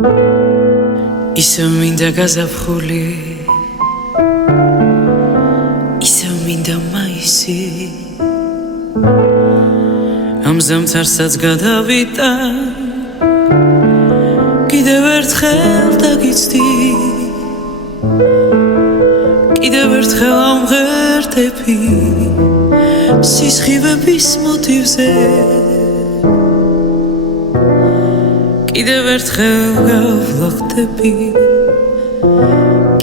ისევ მინდა გაზაფხული, ისევ მინდა მაისი, ამ ზამთარსაც გადავიტა, კიდევ ერთხელ დაგიცდი, კიდევ ერთხელ ამღერდები სისხივების მოტივზე, კიდევ ერთხელ გავლახტები,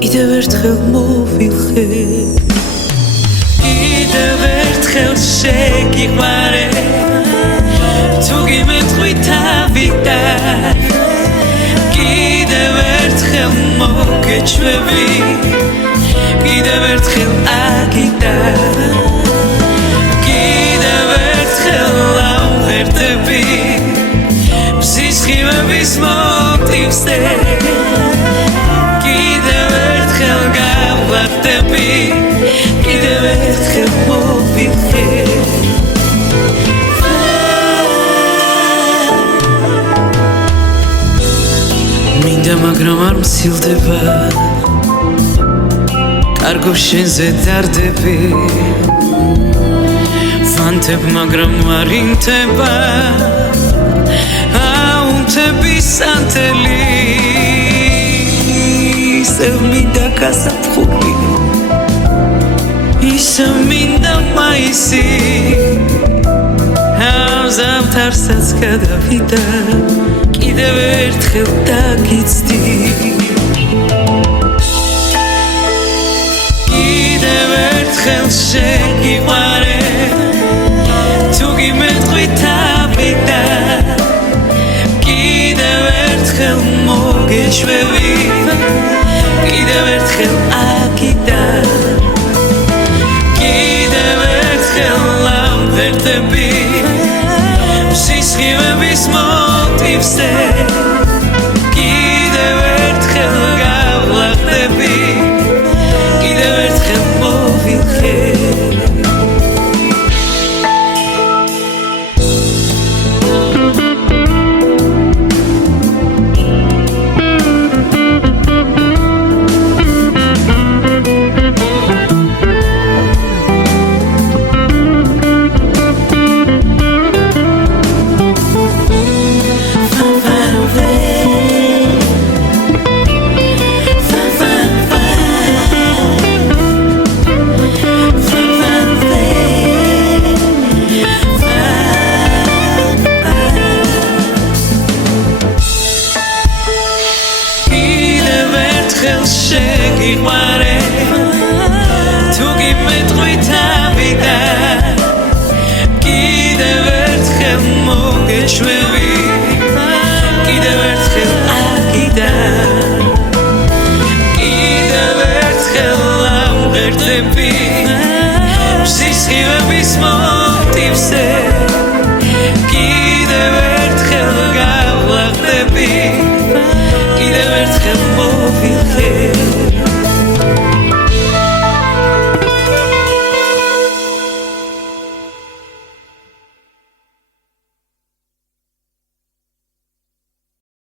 კიდევ ერთხელ მოვილხე, კიდევ ერთხელ შეგიყვარე, თუ გიმეთხვი თავიდა, კიდევ ერთხელ მოგეჩვევი, კიდევ ერთხელ აგიდა, კიდევ ერთხელ ამღერდები სისხივების მოტივზე, კიდევ ერთხელ გავლახტები, კიდევ ერთხელ მოვილხე. მინდა მაგრამ არ მცილდება, კარგო შენზე დარდები, ვანთებ მაგრამ არ ინთება, აუნთების ანთელი, ისევ მინდა გაზაფხული, ისევ მინდა მაისი, ამ ზამთარსაც გადავიდა, კიდევ ერთხელ დაგიცდი, კიდევ ერთხელ შეგიყვარე, თუ გიმეთხვი თავიდა, კიდევ ერთხელ მოგეჩვევი, კიდევ ერთხელ აგიდა, კიდევ ერთხელ ამღერდები სისხივების მოტივზე, კიდევ ერთხელ გავლახტები, კიდევ ერთხელ მოვილხე. შეგიყვარე, თუ გიმეთხვი თავიდა, კიდევ ერთხელ მოგეჩვევი, კიდევ ერთხელ აგიდა, კიდევ ერთხელ ამღერდები სისხივების მოტივზე.